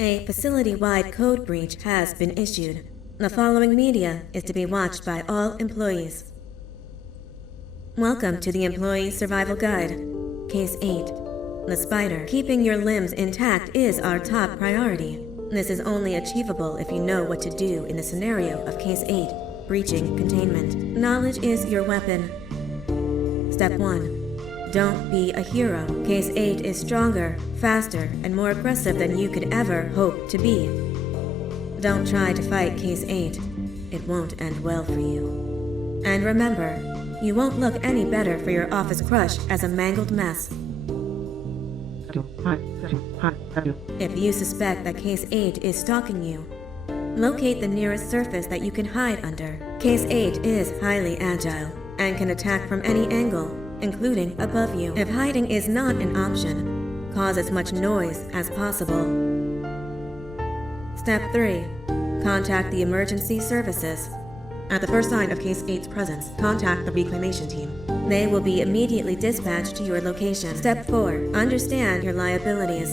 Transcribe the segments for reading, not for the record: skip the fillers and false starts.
A facility-wide code breach has been issued. The following media is to be watched by all employees. Welcome to the Employee Survival Guide. Case 8. The spider. Keeping your limbs intact is our top priority. This is only achievable if you know what to do in the scenario of Case 8, breaching containment. Knowledge is your weapon. Step 1. Don't be a hero. Case 8 is stronger, faster, and more aggressive than you could ever hope to be. Don't try to fight Case 8. It won't end well for you. And remember, you won't look any better for your office crush as a mangled mess. If you suspect that Case 8 is stalking you, locate the nearest surface that you can hide under. Case 8 is highly agile and can attack from any angle, including above you. If hiding is not an option, cause as much noise as possible. Step 3. Contact the emergency services. At the first sign of Case 8's presence, contact the reclamation team. They will be immediately dispatched to your location. Step 4. Understand your liabilities.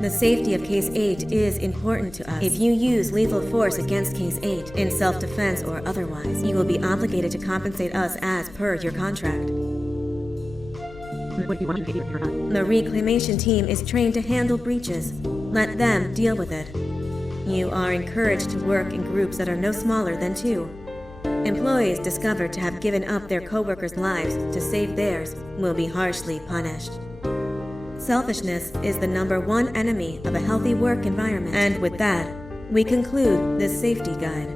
The safety of Case 8 is important to us. If you use lethal force against Case 8, in self-defense or otherwise, you will be obligated to compensate us as per your contract. The reclamation team is trained to handle breaches. Let them deal with it. You are encouraged to work in groups that are no smaller than 2. Employees discovered to have given up their co-workers' lives to save theirs will be harshly punished. Selfishness is the #1 enemy of a healthy work environment. And with that, we conclude this safety guide.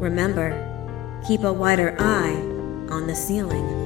Remember, keep a wider eye on the ceiling.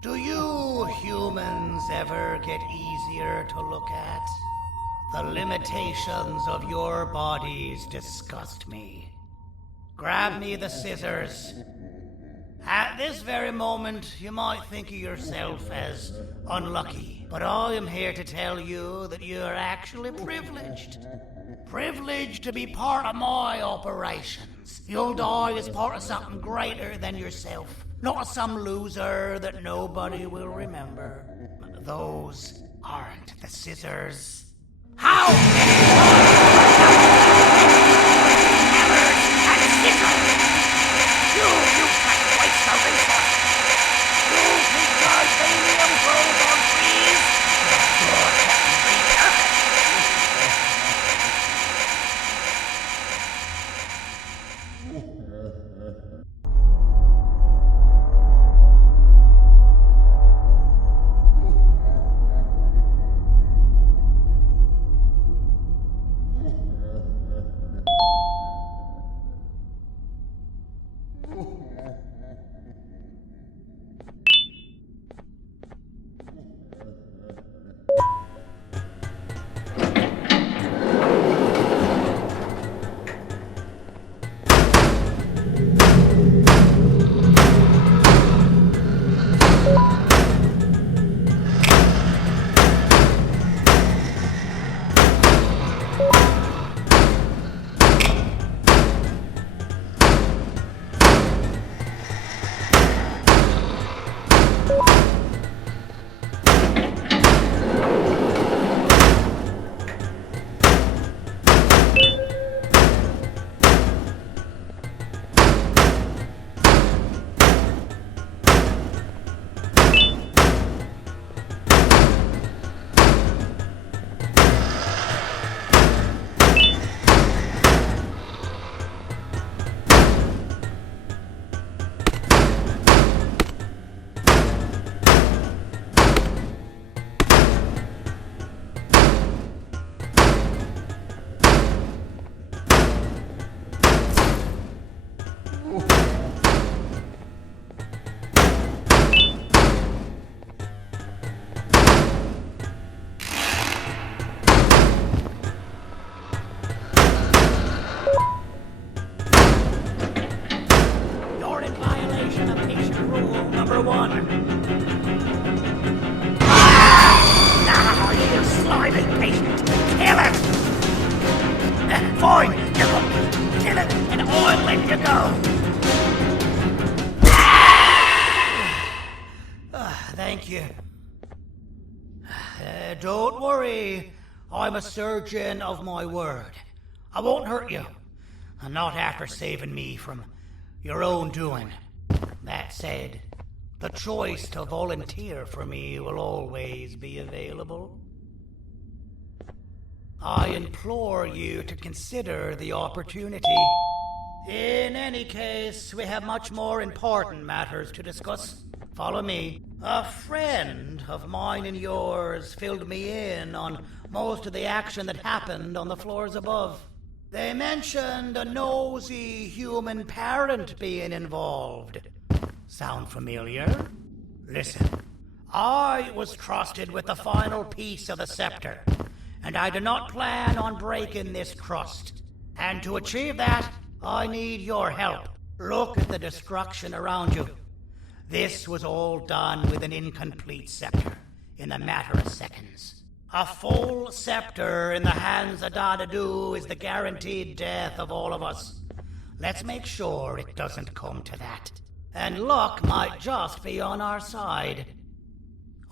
Do you humans ever get easier to look at? The limitations of your bodies disgust me. Grab me the scissors. At this very moment, you might think of yourself as unlucky, but I am here to tell you that you are actually privileged. Privileged to be part of my operations. You'll die as part of something greater than yourself, not as some loser that nobody will remember. Those aren't the scissors. How? Hammers and scissors! You can't waste the resource! You think titanium grows on trees? Your couldn't be perfect! You're in violation of patient rule number 1. Now, you slimy patient! Kill it! Fine, give up! Kill it, and I'll let you go! Thank you. Don't worry. I'm a surgeon of my word. I won't hurt you. And not after saving me from your own doing. That said, the choice to volunteer for me will always be available. I implore you to consider the opportunity. In any case, we have much more important matters to discuss. Follow me. A friend of mine and yours filled me in on most of the action that happened on the floors above. They mentioned a nosy human parent being involved. Sound familiar? Listen, I was trusted with the final piece of the scepter, and I do not plan on breaking this trust. And to achieve that, I need your help. Look at the destruction around you. This was all done with an incomplete scepter, in a matter of seconds. A full scepter in the hands of Dadadu is the guaranteed death of all of us. Let's make sure it doesn't come to that. And luck might just be on our side.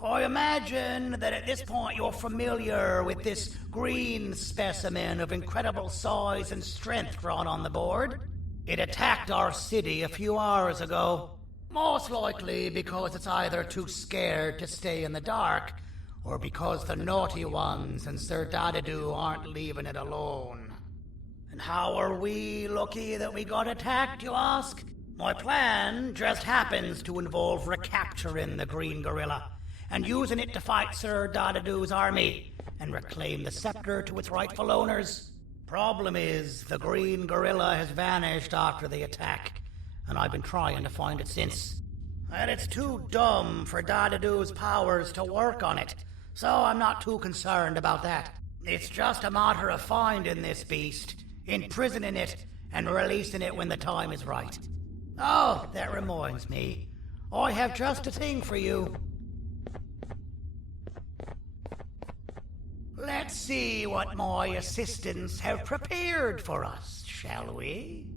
I imagine that at this point you're familiar with this green specimen of incredible size and strength drawn on the board. It attacked our city a few hours ago. Most likely because it's either too scared to stay in the dark, or because the naughty ones and Sir Dadadu aren't leaving it alone. And how are we lucky that we got attacked, you ask? My plan just happens to involve recapturing the green gorilla and using it to fight Sir Dadadu's army and reclaim the scepter to its rightful owners. Problem is, the green gorilla has vanished after the attack, and I've been trying to find it since. And it's too dumb for Dadadu's powers to work on it, so I'm not too concerned about that. It's just a matter of finding this beast, imprisoning it, and releasing it when the time is right. Oh, that reminds me. I have just a thing for you. Let's see what my assistants have prepared for us, shall we?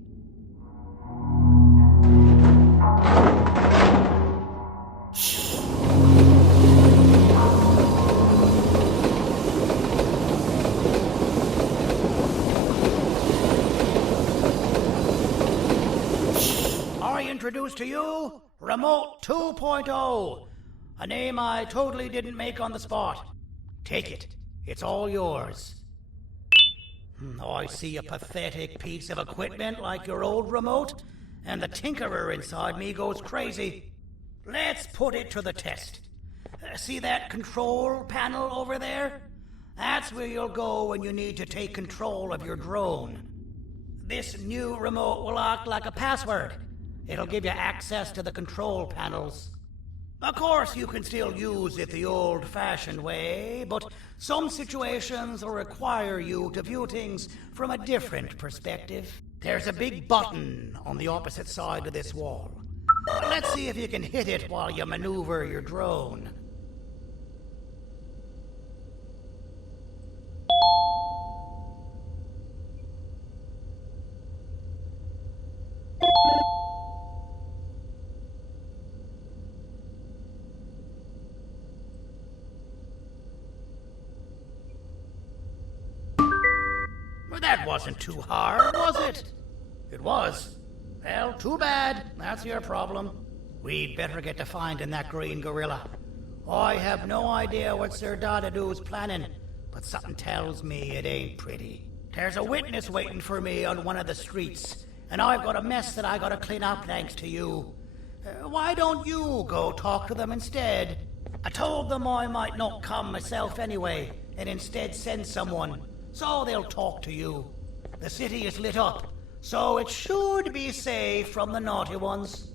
I introduce to you Remote 2.0, a name I totally didn't make on the spot. Take it. It's all yours. I see a pathetic piece of equipment like your old remote, and the tinkerer inside me goes crazy. Let's put it to the test. See that control panel over there? That's where you'll go when you need to take control of your drone. This new remote will act like a password. It'll give you access to the control panels. Of course, you can still use it the old-fashioned way, but some situations will require you to view things from a different perspective. There's a big button on the opposite side of this wall. Let's see if you can hit it while you maneuver your drone. Well, that wasn't too hard, was it? It was. Well, too bad. That's your problem. We'd better get to finding that green gorilla. I have no idea what Sir Dadadu's planning, but something tells me it ain't pretty. There's a witness waiting for me on one of the streets, and I've got a mess that I gotta clean up thanks to you. Why don't you go talk to them instead? I told them I might not come myself anyway, and instead send someone, so they'll talk to you. The city is lit up, so it should be safe from the naughty ones.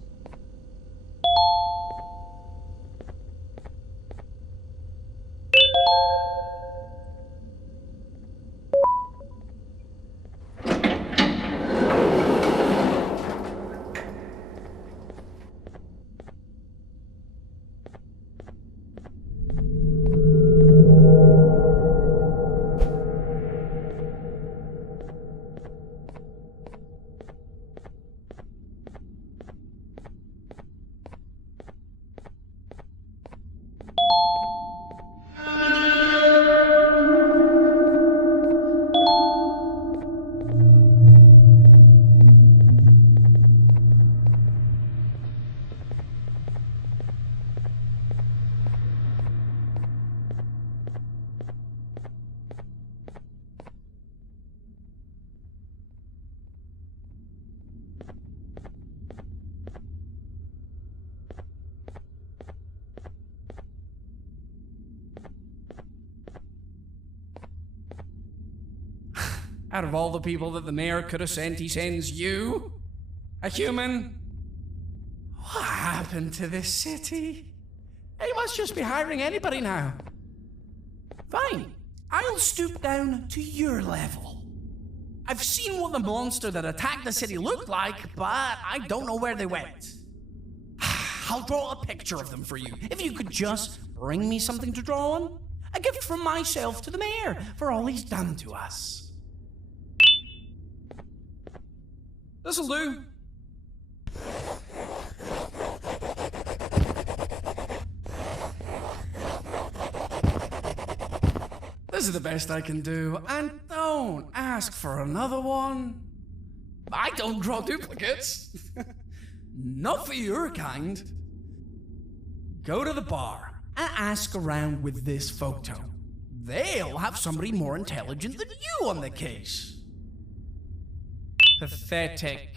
Out of all the people that the mayor could have sent, he sends you? A human? What happened to this city? He must just be hiring anybody now. Fine, I'll stoop down to your level. I've seen what the monster that attacked the city looked like, but I don't know where they went. I'll draw a picture of them for you, if you could just bring me something to draw on. A gift from myself to the mayor for all he's done to us. This'll do. This is the best I can do, and don't ask for another one. I don't draw duplicates. Not for your kind. Go to the bar and ask around with this photo. They'll have somebody more intelligent than you on the case. Pathetic.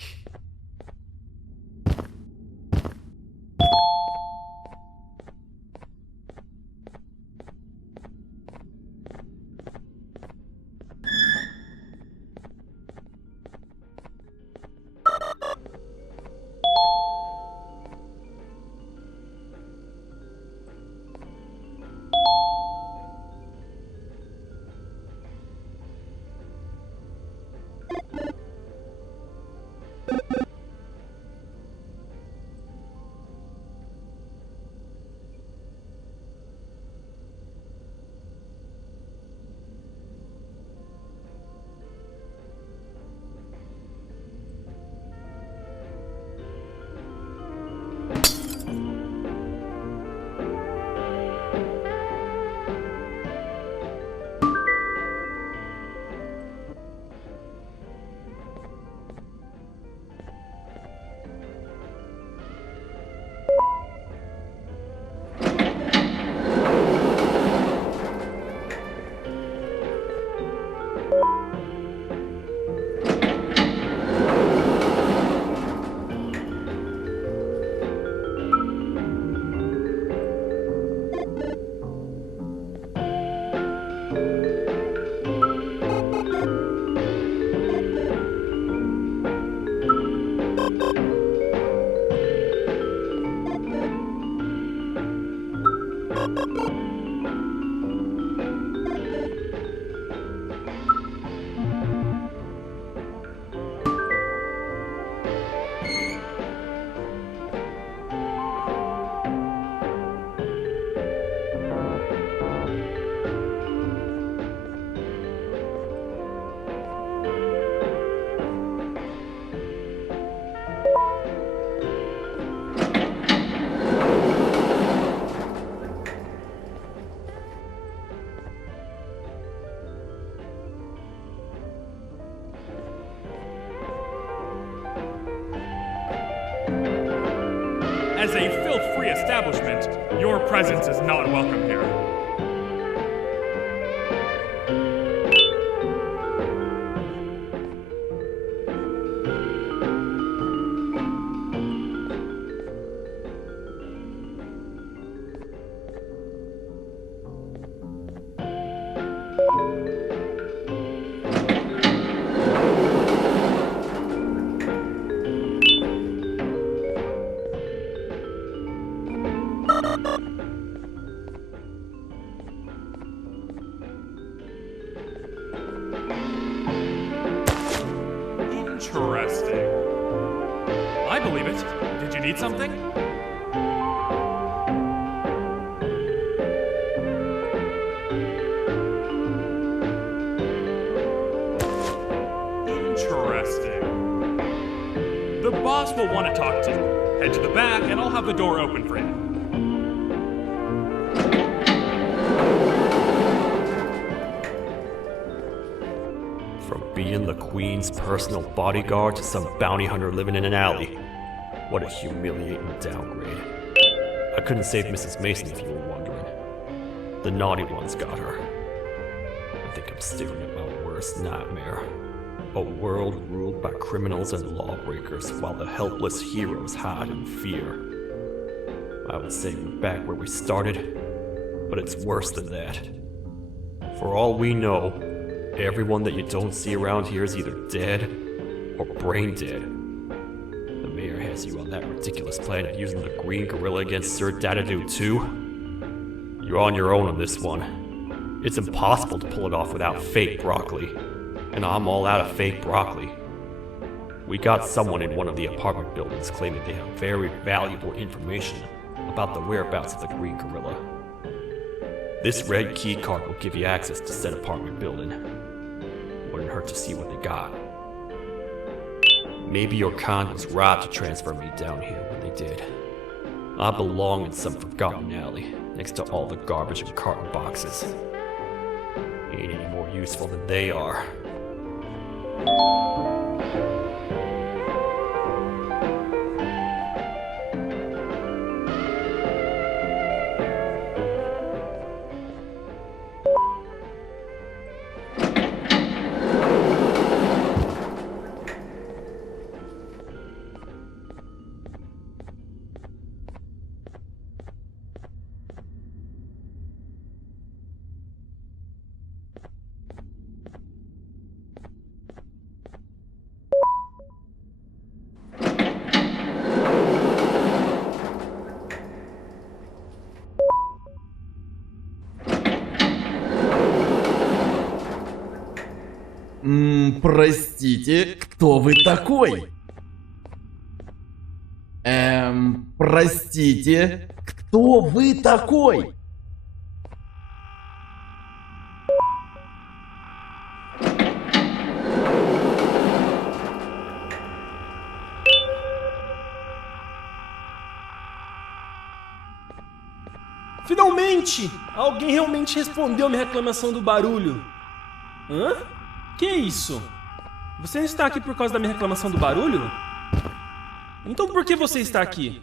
As a filth-free establishment, your presence is not welcome here. Interesting. I believe it. Did you need something? Interesting. The boss will want to talk to you. Head to the back and I'll have the door open for you. Being the Queen's personal bodyguard to some bounty hunter living in an alley. What a humiliating downgrade. I couldn't save Mrs. Mason if you were wondering. The naughty ones got her. I think I'm staring at my worst nightmare. A world ruled by criminals and lawbreakers while the helpless heroes hide in fear. I would say we're back where we started, but it's worse than that. For all we know, everyone that you don't see around here is either dead or brain dead. The mayor has you on that ridiculous plan of using the green gorilla against Sir Dadadoo too. You're on your own on this one. It's impossible to pull it off without fake broccoli. And I'm all out of fake broccoli. We got someone in one of the apartment buildings claiming they have very valuable information about the whereabouts of the green gorilla. This red key card will give you access to said apartment building. Wouldn't hurt to see what they got. Maybe your con was right to transfer me down here when they did. I belong in some forgotten alley, next to all the garbage and carton boxes. Ain't any more useful than they are. Простите, кто вы такой? Простите, кто вы такой? Finalmente! Alguém realmente respondeu minha reclamação do barulho. Hã? Que isso? Você não está aqui por causa da minha reclamação do barulho? Então por que você está aqui?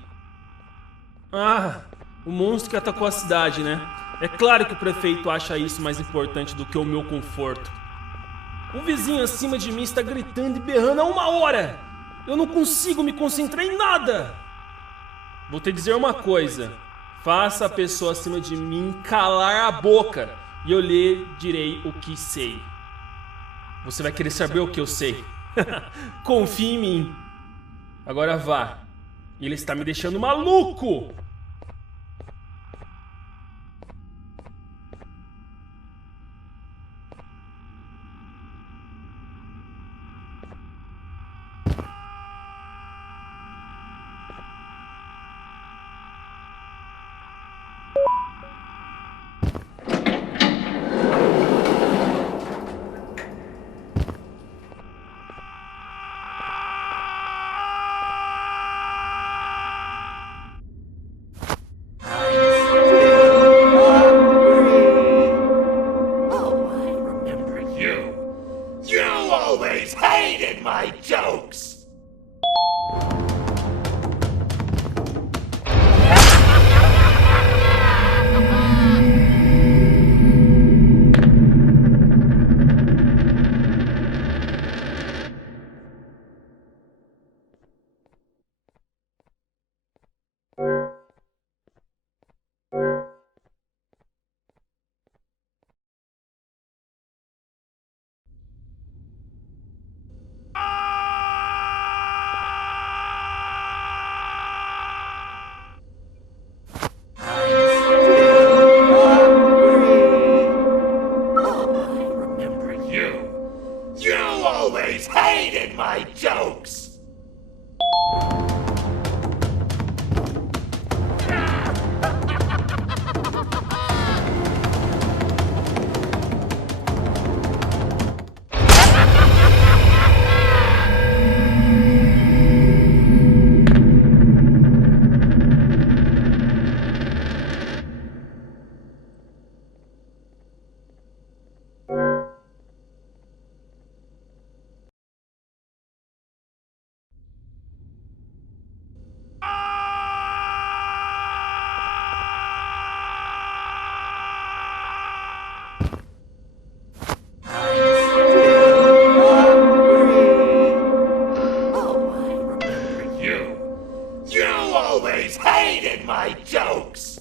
Ah, o monstro que atacou a cidade, né? É claro que o prefeito acha isso mais importante do que o meu conforto. Um vizinho acima de mim está gritando e berrando há 1 hora! Eu não consigo me concentrar em nada! Vou te dizer uma coisa. Faça a pessoa acima de mim calar a boca e eu lhe direi o que sei. Você vai querer saber o que eu sei. Confie em mim. Agora vá. Ele está me deixando maluco! my jokes!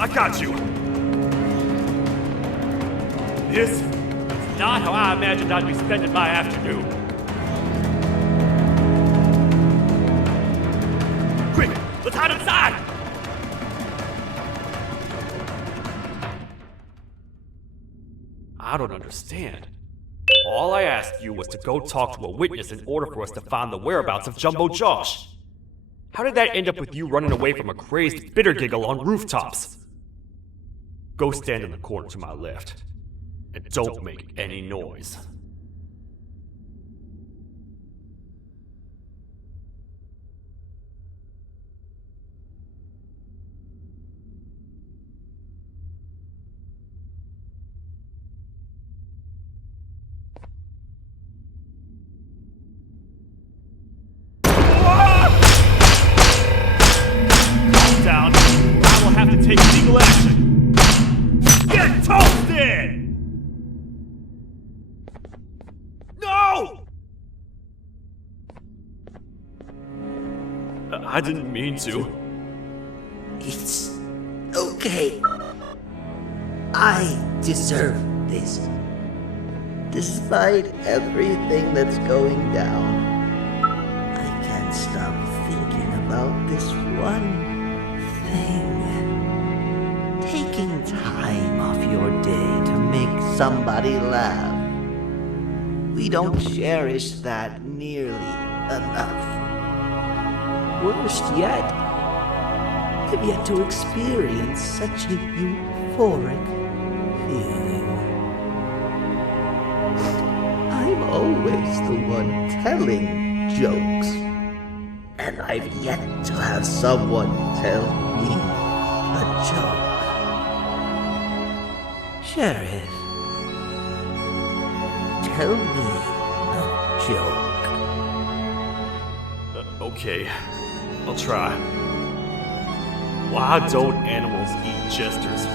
I got you! This is not how I imagined I'd be spending my afternoon. Quick, let's hide inside! I don't understand. All I asked you was to go talk to a witness in order for us to find the whereabouts of Jumbo Josh. How did that end up with you running away from a crazed bitter giggle on rooftops? Go stand in the corner to my left, and don't make any noise. Calm down. I will have to take legal action. Get toasted! No! I didn't mean to. It's okay. I deserve this. Despite everything that's going down, I can't stop thinking about this one thing. Taking time off your day to make somebody laugh. We don't cherish that nearly enough. Worst yet, I've yet to experience such a euphoric feeling. I'm always the one telling jokes, and I've yet to have someone tell me a joke. Sheriff, tell me a joke. Okay, I'll try. Why don't animals eat jesters?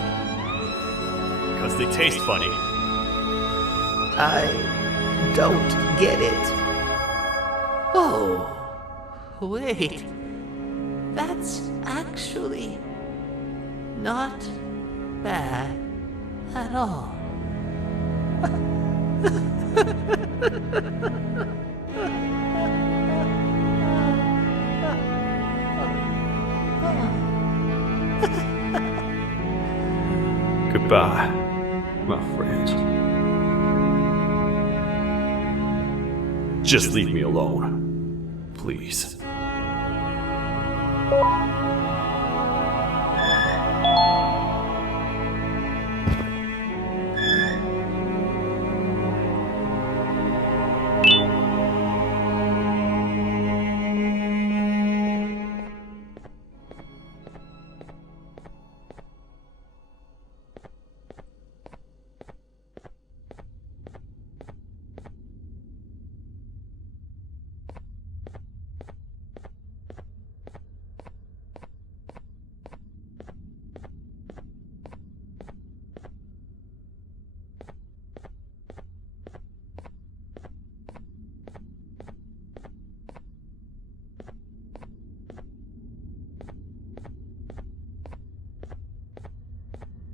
Because they taste funny. I don't get it. Oh, wait. That's actually not bad at all. Goodbye, my friend. Just leave me alone, please.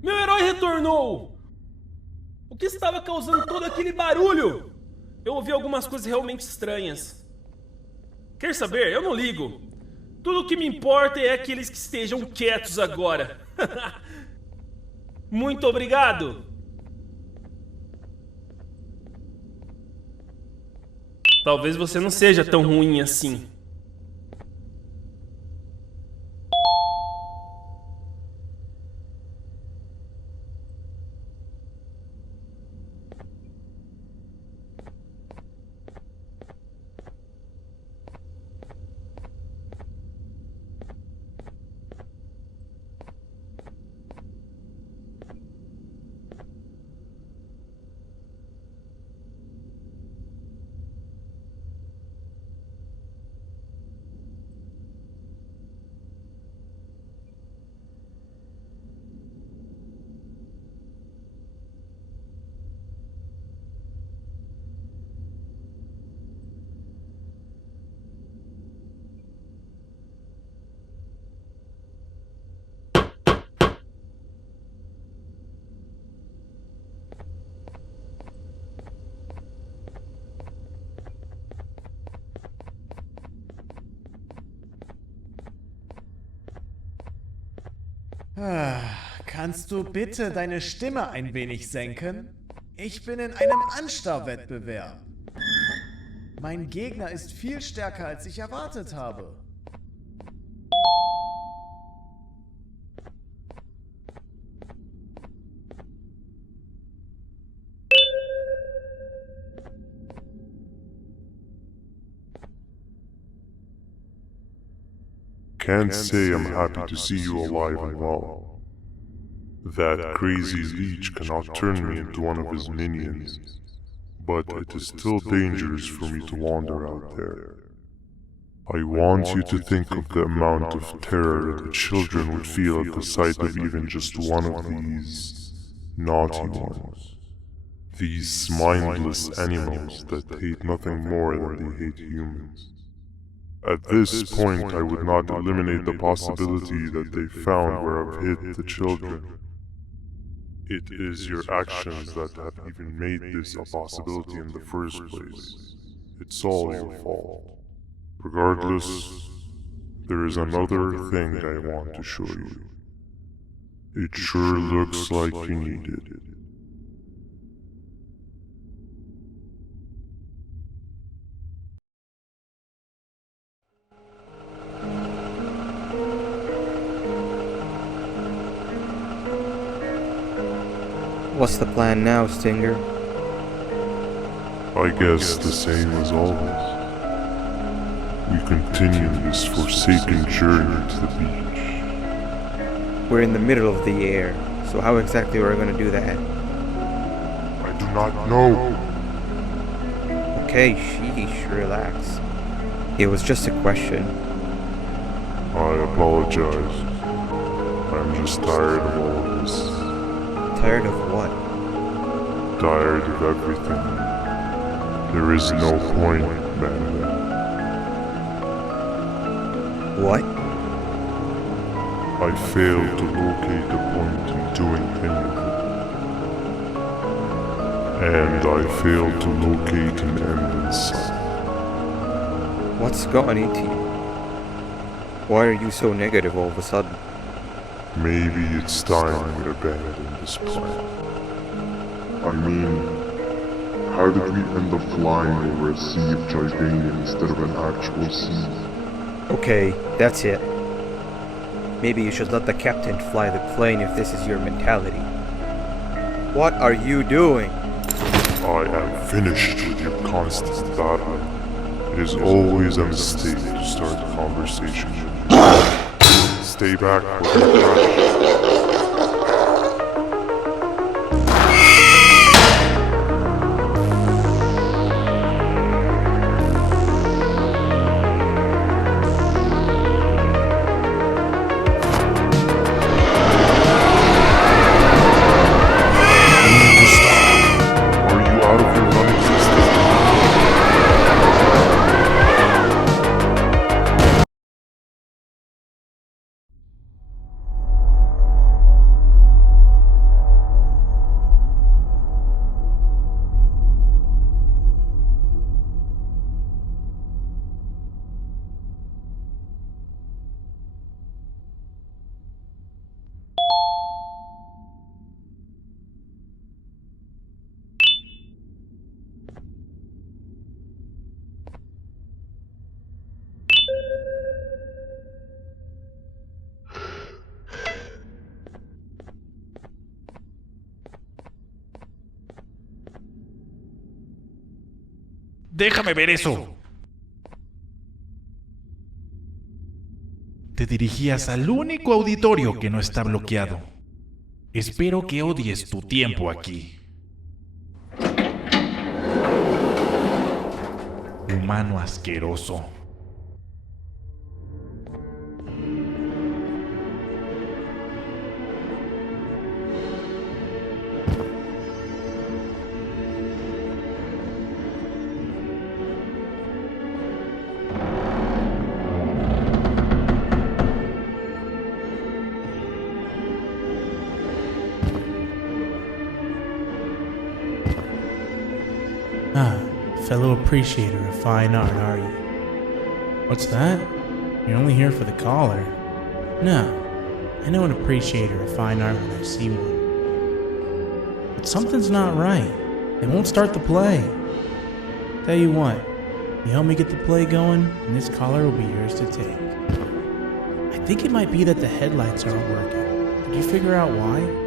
Meu herói retornou! O que estava causando todo aquele barulho? Eu ouvi algumas coisas realmente estranhas. Quer saber? Eu não ligo. Tudo o que me importa é que eles que estejam quietos agora. Muito obrigado! Talvez você não seja tão ruim assim. Kannst du bitte deine Stimme ein wenig senken? Ich bin in einem Anstarrwettbewerb. Mein Gegner ist viel stärker, als ich erwartet habe. Can't say I'm happy to see you alive and well. That crazy leech cannot turn me into one of his minions, but it is still dangerous for me to wander out there. I want you to think of the amount of terror that children would feel at the sight of even just one of these naughty ones. These mindless animals that hate nothing more than they hate humans. At this point, I would not eliminate the possibility that they found where I've hid the children. It is your actions that have even made this a possibility in the first place. It's all your fault. Regardless, there is another thing I want to show you. It sure looks like you need it. What's the plan now, Stinger? I guess the same as always. We continue this forsaken journey to the beach. We're in the middle of the air, so how exactly are we going to do that? I do not know. Okay, sheesh, relax. It was just a question. I apologize. I'm just tired of all of this. Tired of what? Tired of everything. There is no point, man. What? I failed to locate a point in doing anything. And I failed to locate an end in sight. What's gotten into you? Why are you so negative all of a sudden? Maybe it's time we abandon this plan. I mean, how did we end up flying over a sea of Jardania instead of an actual sea? Okay, that's it. Maybe you should let the captain fly the plane if this is your mentality. What are you doing? I am finished with your constant battle. It is always a mistake to start a conversation. Stay back or you crash. Déjame ver eso. Te dirigías al único auditorio que no está bloqueado. Espero que odies tu tiempo aquí. Humano asqueroso. Fellow appreciator of fine art, are you? What's that? You're only here for the collar. No, I know an appreciator of fine art when I see one. But something's not right. They won't start the play. Tell you what, you help me get the play going, and this collar will be yours to take. I think it might be that the headlights aren't working. Did you figure out why?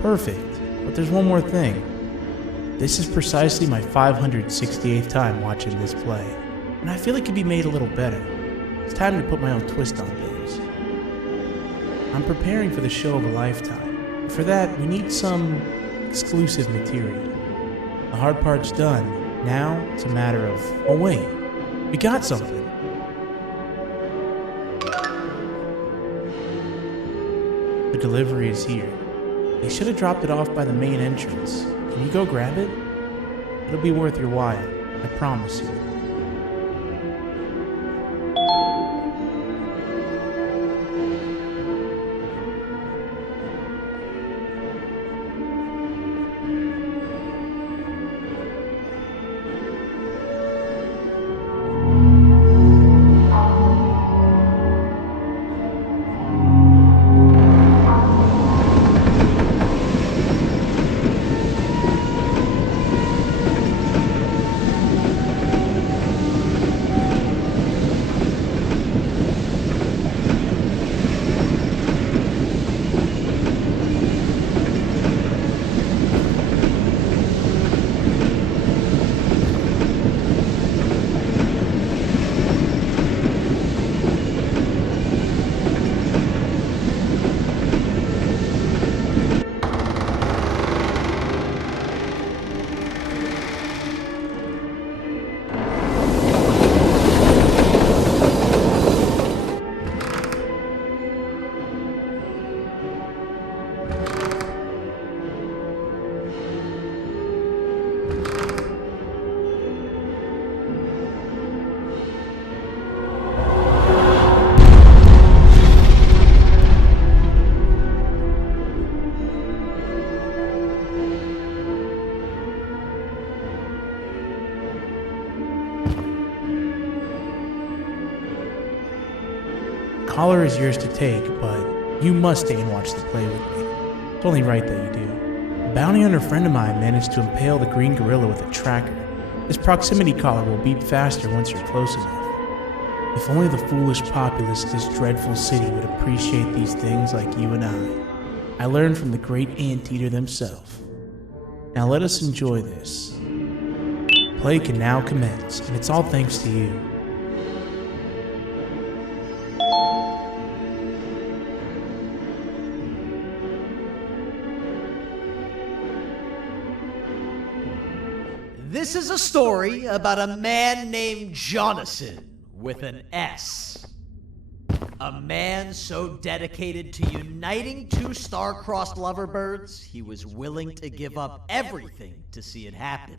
Perfect. But there's one more thing. This is precisely my 568th time watching this play, and I feel it could be made a little better. It's time to put my own twist on things. I'm preparing for the show of a lifetime. For that, we need some exclusive material. The hard part's done. Now, it's a matter of, oh wait, we got something. The delivery is here. They should have dropped it off by the main entrance. Can you go grab it? It'll be worth your while, I promise you. Collar is yours to take, but you must stay and watch the play with me. It's only right that you do. A bounty hunter friend of mine managed to impale the green gorilla with a tracker. This proximity collar will beep faster once you're close enough. If only the foolish populace of this dreadful city would appreciate these things like you and I. I learned from the great anteater themselves. Now let us enjoy this. Play can now commence, and it's all thanks to you. This is a story about a man named Jonathan with an S. A man so dedicated to uniting two star-crossed loverbirds, he was willing to give up everything to see it happen.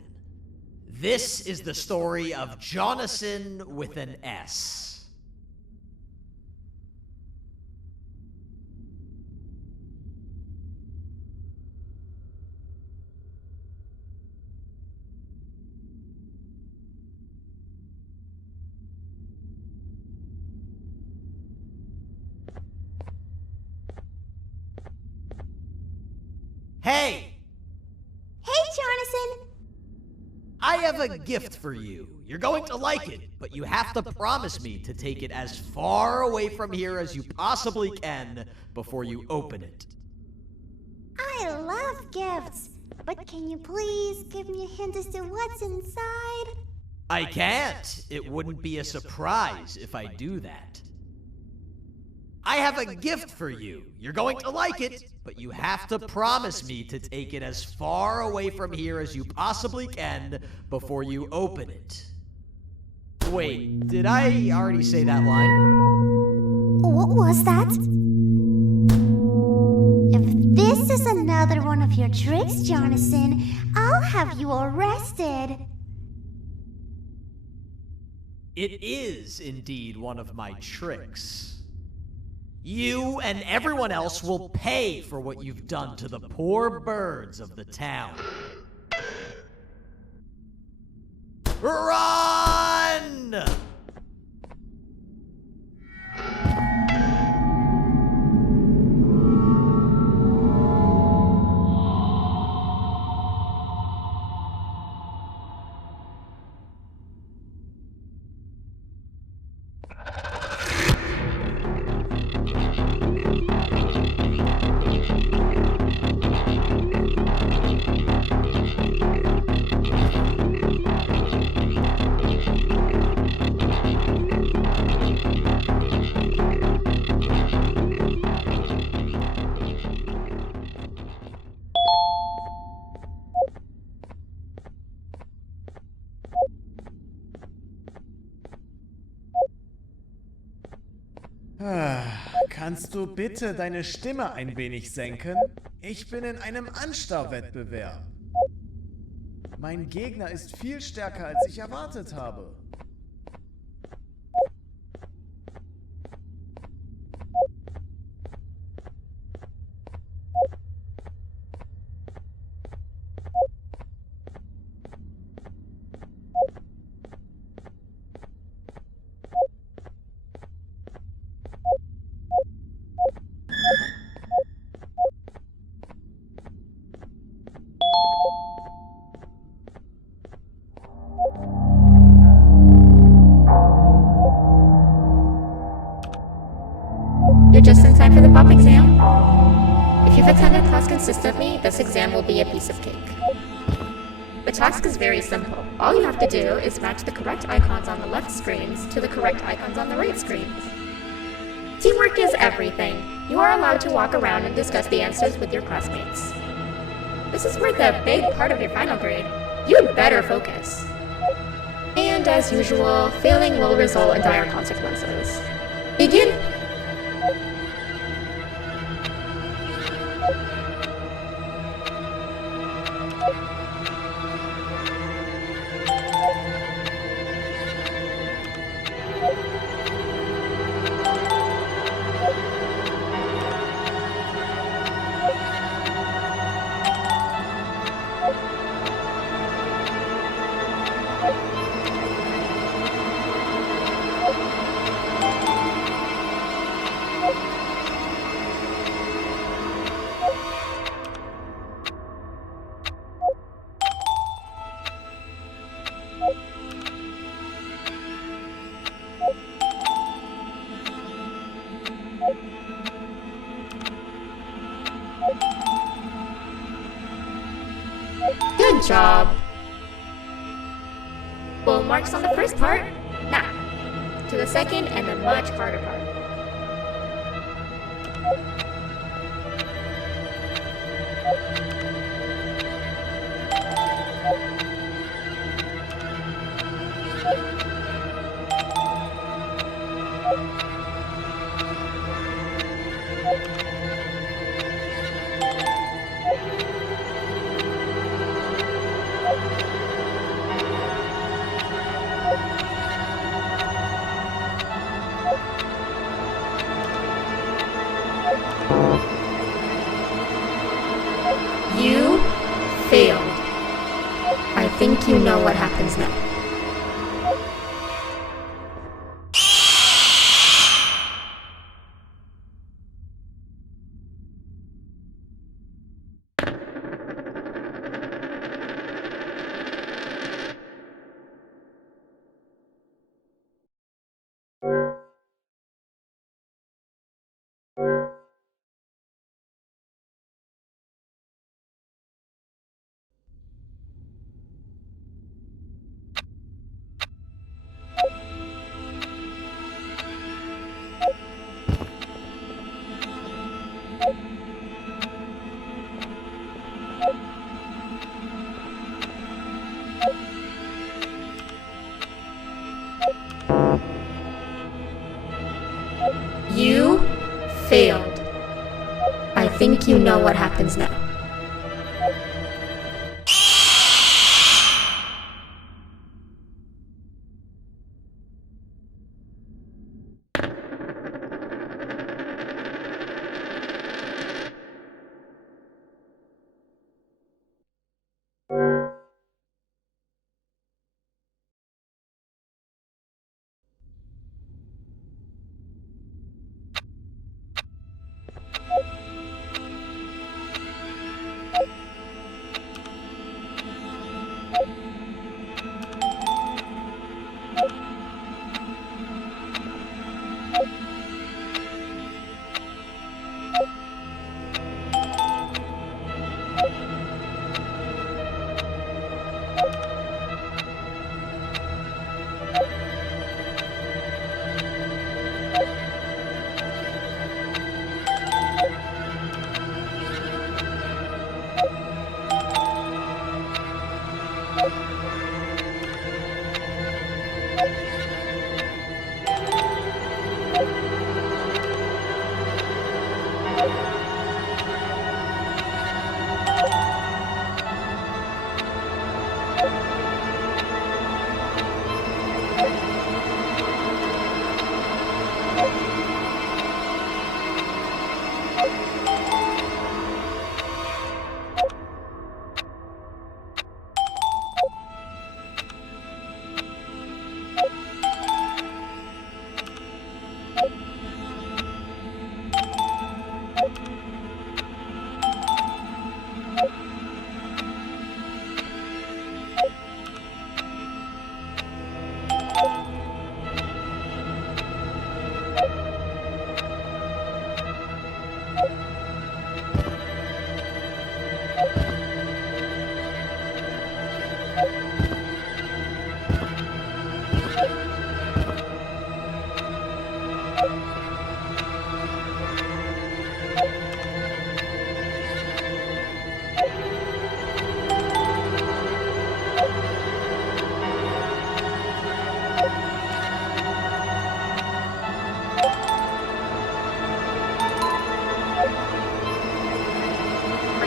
This is the story of Jonathan with an S. Hey! Hey, Jonathan! I have a gift for you. You're going to like it, but you have to promise me to take it as far away from here as you possibly can before you open it. I love gifts, but can you please give me a hint as to what's inside? I can't. It wouldn't be a surprise if I do that. I have a gift for you. You're going to like it, but you have to promise me to take it as far away from here as you possibly can before you open it. Wait, did I already say that line? What was that? If this is another one of your tricks, Jonathan, I'll have you arrested. It is indeed one of my tricks. You and everyone else will pay for what you've done to the poor birds of the town. Run! Kannst du bitte deine Stimme ein wenig senken? Ich bin in einem Anstarrwettbewerb. Mein Gegner ist viel stärker, als ich erwartet habe. You're just in time for the pop exam. If you've attended class consistently, this exam will be a piece of cake. The task is very simple. All you have to do is match the correct icons on the left screens to the correct icons on the right screens. Teamwork is everything. You are allowed to walk around and discuss the answers with your classmates. This is worth a big part of your final grade. You'd better focus. And as usual, failing will result in dire consequences. Begin. Good job. Full marks on the first part. Now, to the second and the much harder part. think you know what happens now.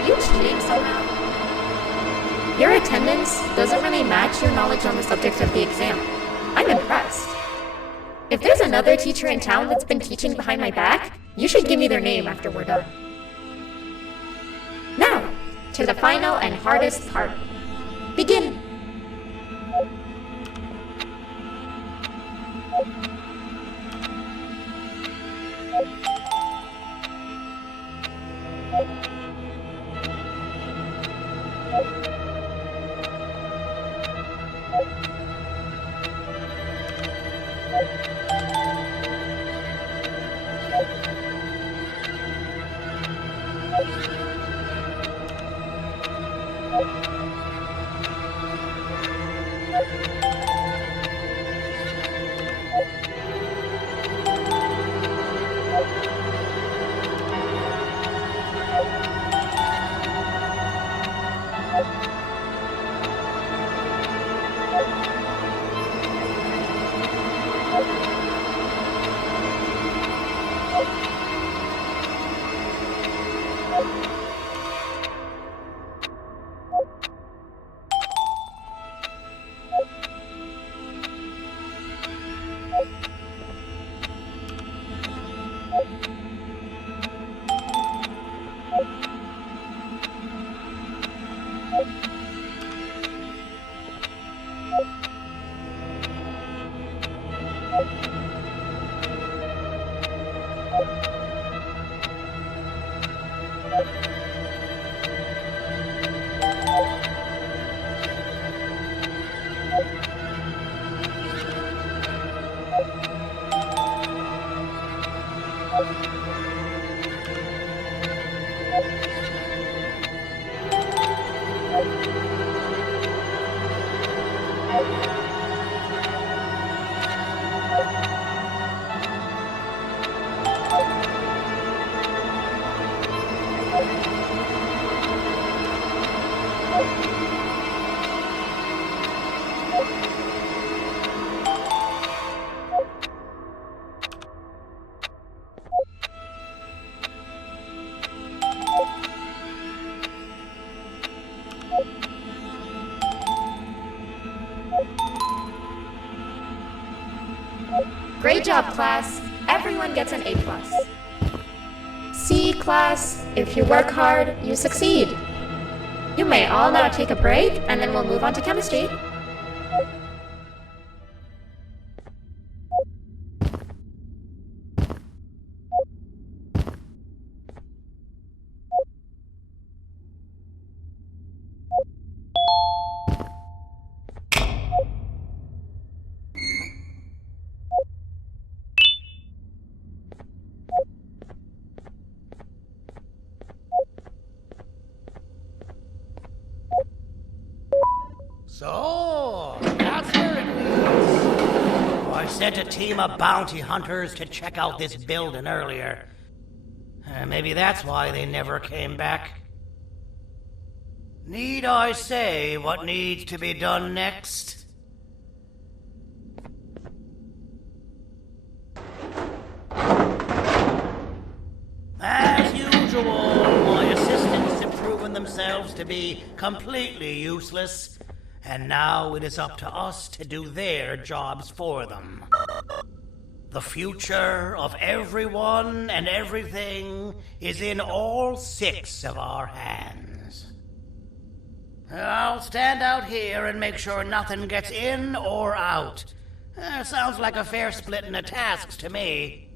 you cheating somehow? Your attendance doesn't really match your knowledge on the subject of the exam. I'm impressed. If there's another teacher in town that's been teaching behind my back, you should give me their name after we're done. Now, to the final and hardest part. Begin! Great job, class. Everyone gets an A+. See, class, if you work hard, you succeed. You may all now take a break, and then we'll move on to chemistry. So, that's where it leads. I sent a team of bounty hunters to check out this building earlier. Maybe that's why they never came back. Need I say what needs to be done next? As usual, my assistants have proven themselves to be completely useless, and now it is up to us to do their jobs for them. The future of everyone and everything is in all 6 of our hands. I'll stand out here and make sure nothing gets in or out. Sounds like a fair splitting of tasks to me. "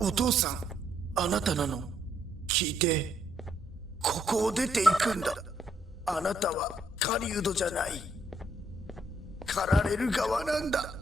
お父さん、あなたなの？聞いて。ここを出て行くんだ。あなたは狩人じゃない。狩られる側なんだ。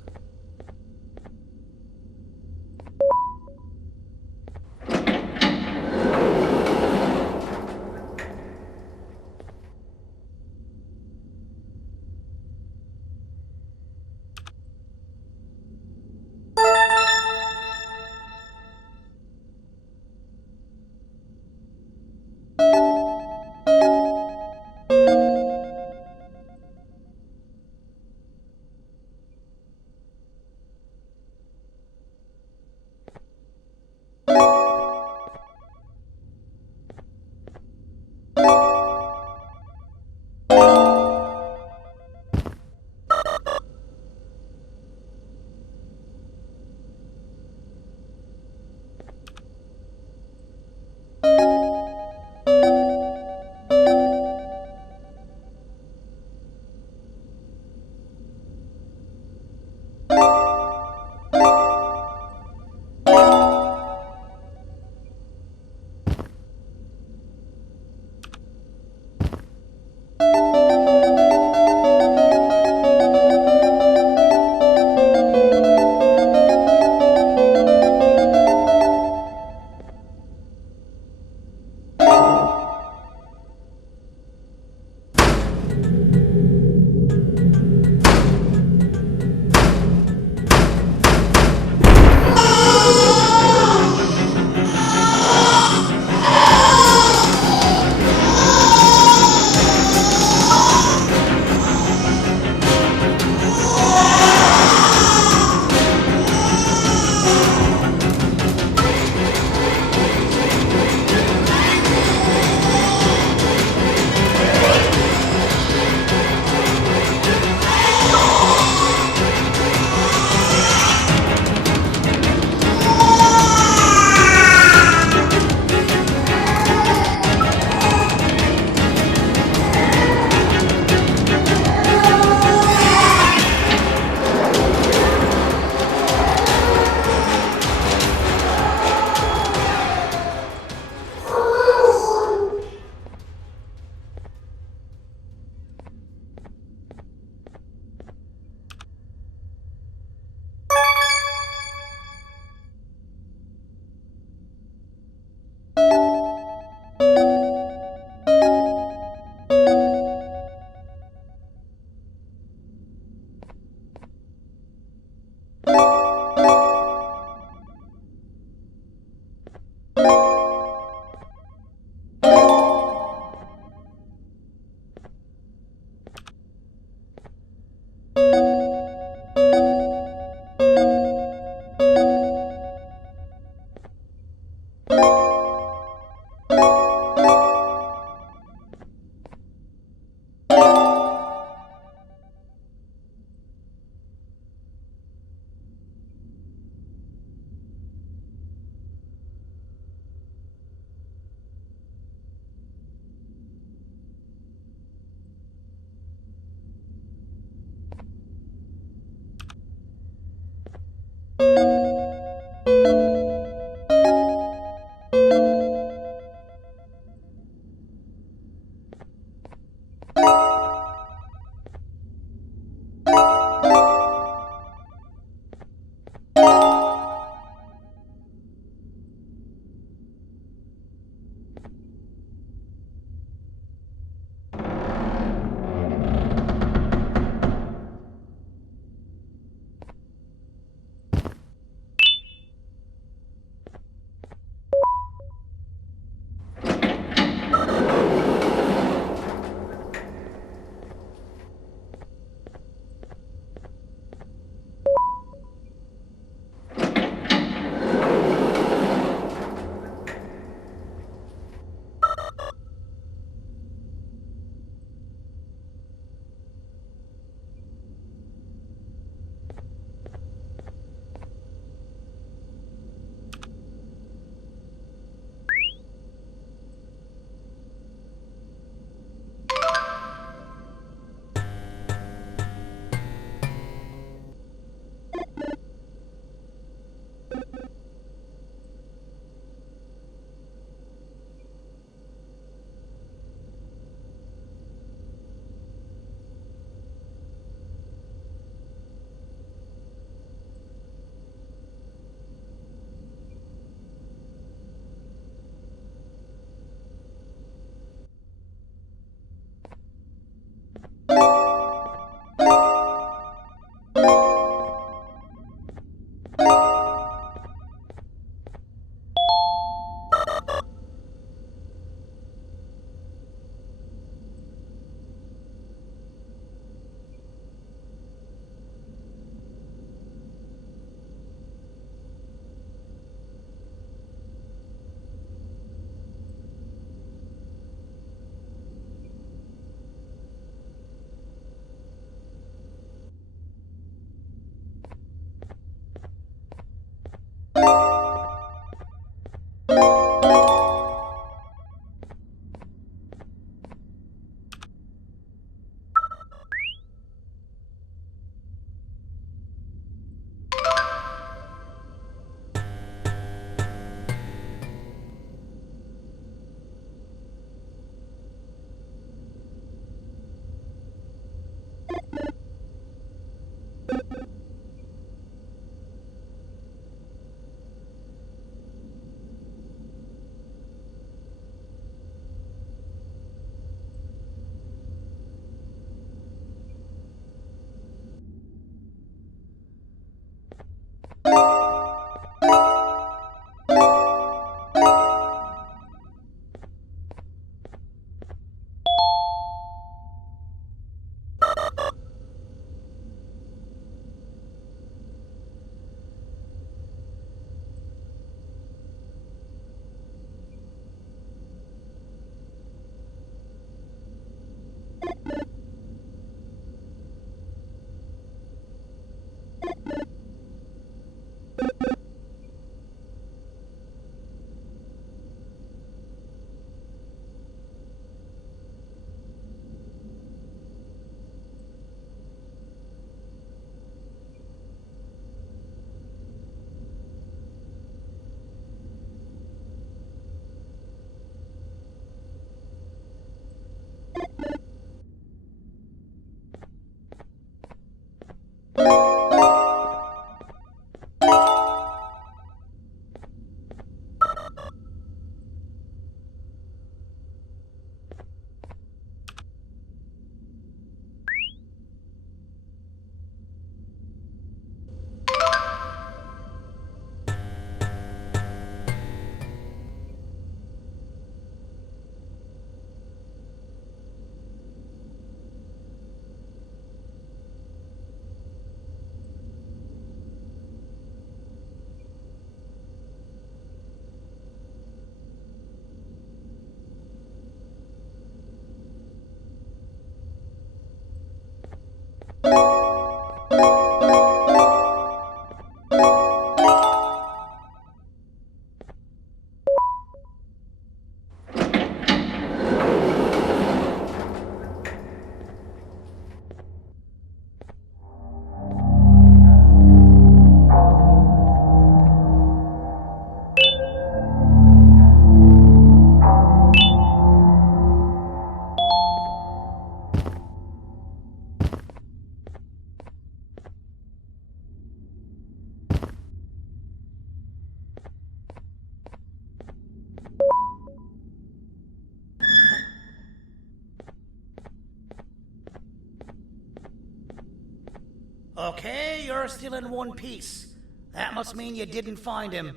Okay, you're still in one piece. That must mean you didn't find him.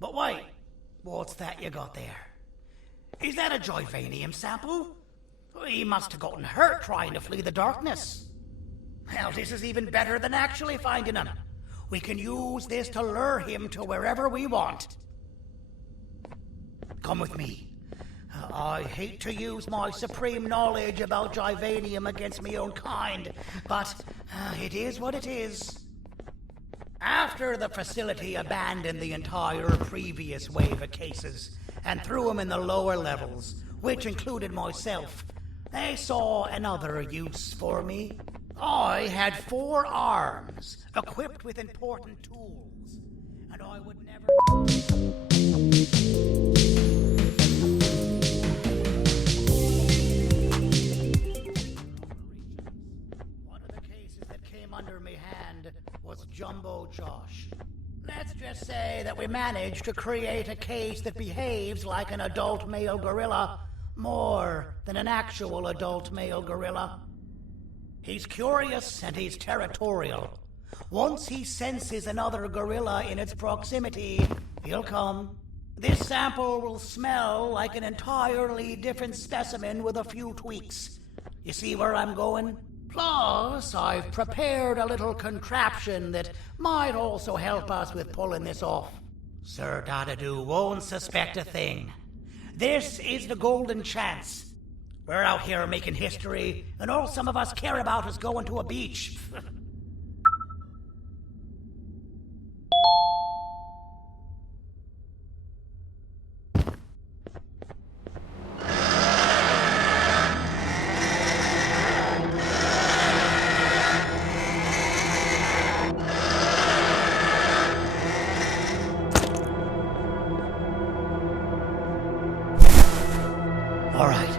But wait, what's that you got there? Is that a Joyvanium sample? He must have gotten hurt trying to flee the darkness. Well, this is even better than actually finding him. We can use this to lure him to wherever we want. Come with me. I hate to use my supreme knowledge about Joyvanium against my own kind, but it is what it is. After the facility abandoned the entire previous wave of cases and threw them in the lower levels, which included myself, they saw another use for me. I had 4 arms, equipped with important tools, and I would never... under me hand was Jumbo Josh. Let's just say that we managed to create a case that behaves like an adult male gorilla, more than an actual adult male gorilla. He's curious and he's territorial. Once he senses another gorilla in its proximity, he'll come. This sample will smell like an entirely different specimen with a few tweaks. You see where I'm going? Plus, I've prepared a little contraption that might also help us with pulling this off. Sir Dadadoo won't suspect a thing. This is the golden chance. We're out here making history, and all some of us care about is going to a beach. Alright.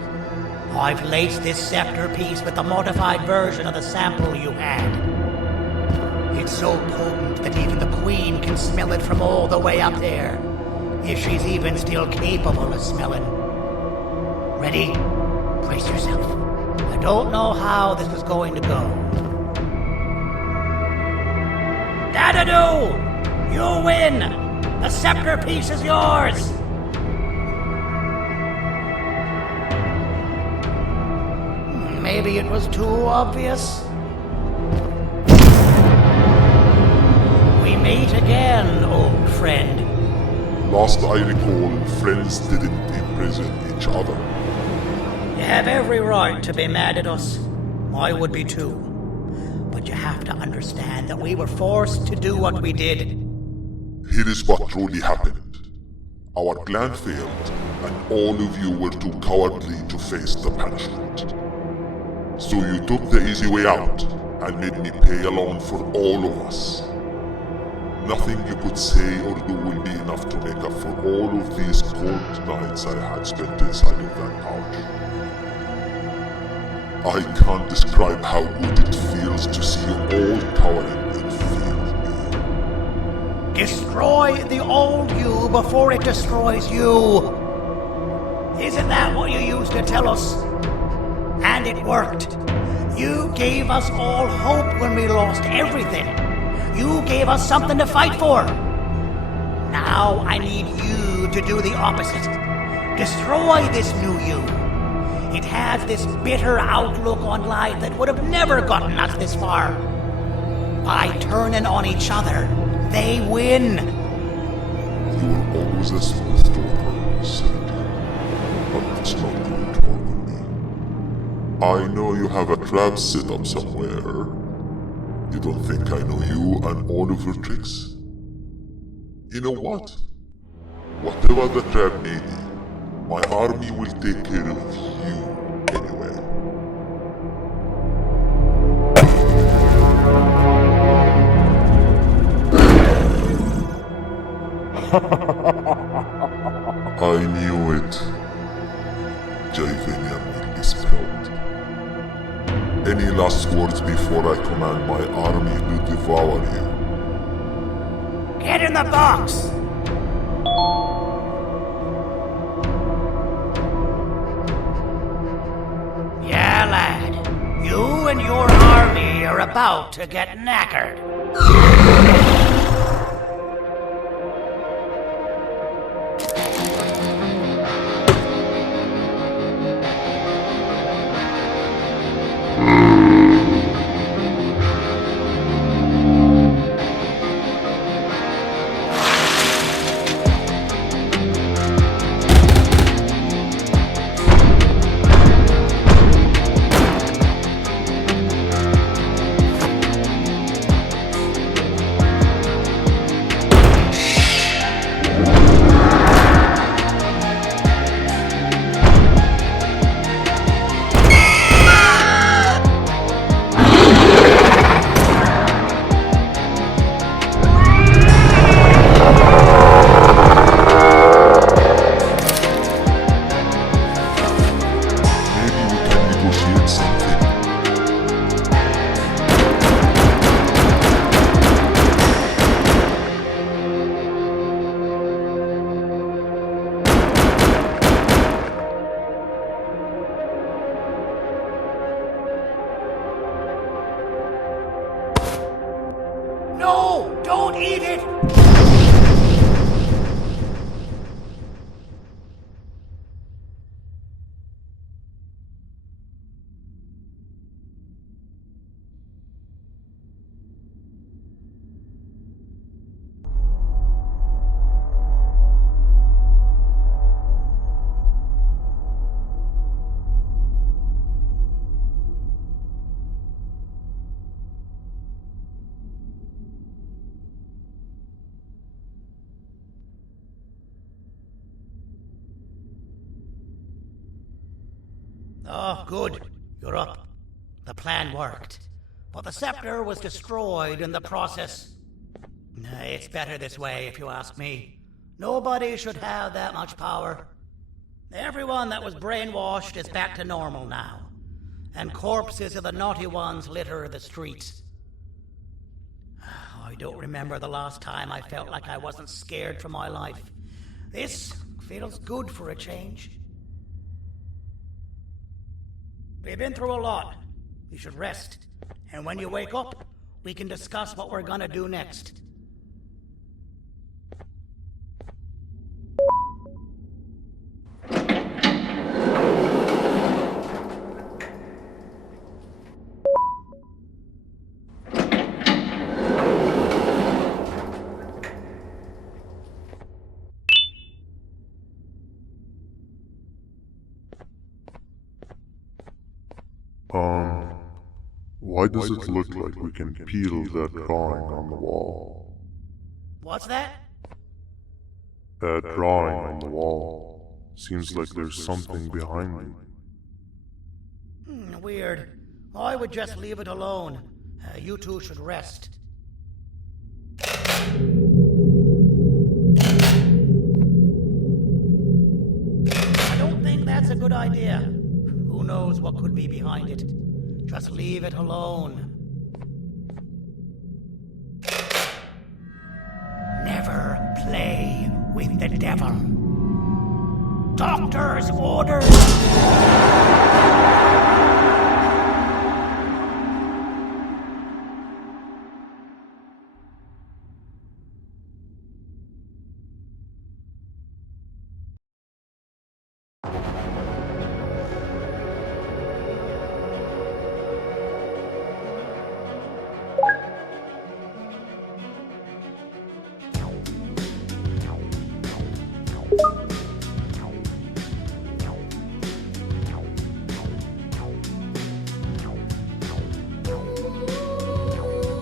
I've laced this scepter piece with the modified version of the sample you had. It's so potent that even the Queen can smell it from all the way up there. If she's even still capable of smelling. Ready? Brace yourself. I don't know how this is going to go. Dadadoo! You win! The scepter piece is yours! Maybe it was too obvious. We meet again, old friend. Last I recall, friends didn't imprison each other. You have every right to be mad at us. I would be too. But you have to understand that we were forced to do what we did. Here is what truly happened. Our plan failed, and all of you were too cowardly to face the punishment. So you took the easy way out, and made me pay alone for all of us. Nothing you could say or do will be enough to make up for all of these cold nights I had spent inside of that pouch. I can't describe how good it feels to see you all cowering in fear of me. Destroy the old you before it destroys you. Isn't that what you used to tell us? And it worked. You gave us all hope when we lost everything. You gave us something to fight for. Now I need you to do the opposite. Destroy this new you. It has this bitter outlook on life that would have never gotten us this far. By turning on each other, they win. You were always a smooth talker, Senator. But it's not going to work on me. I know you have a trap set up somewhere. You don't think I know you and all of your tricks? You know what? Whatever the trap may be, my army will take care of you anyway. I knew it. Javanian will be spelled. Any last words before I command my army to devour you? Get in the box! Yeah, lad. You and your army are about to get knackered. No! Don't eat it! Oh, good. You're up. The plan worked. But the scepter was destroyed in the process. It's better this way, if you ask me. Nobody should have that much power. Everyone that was brainwashed is back to normal now, and corpses of the naughty ones litter the streets. I don't remember the last time I felt like I wasn't scared for my life. This feels good for a change. We've been through a lot. You should rest, and when you wake up, we can discuss what we're gonna do next. Why does it look like we can peel that drawing on the wall? What's that? That drawing on the wall. Seems like there's something behind it. Weird. I would just leave it alone. You two should rest. I don't think that's a good idea. Who knows what could be behind it? Just leave it alone. Never play with the devil. Doctor's orders!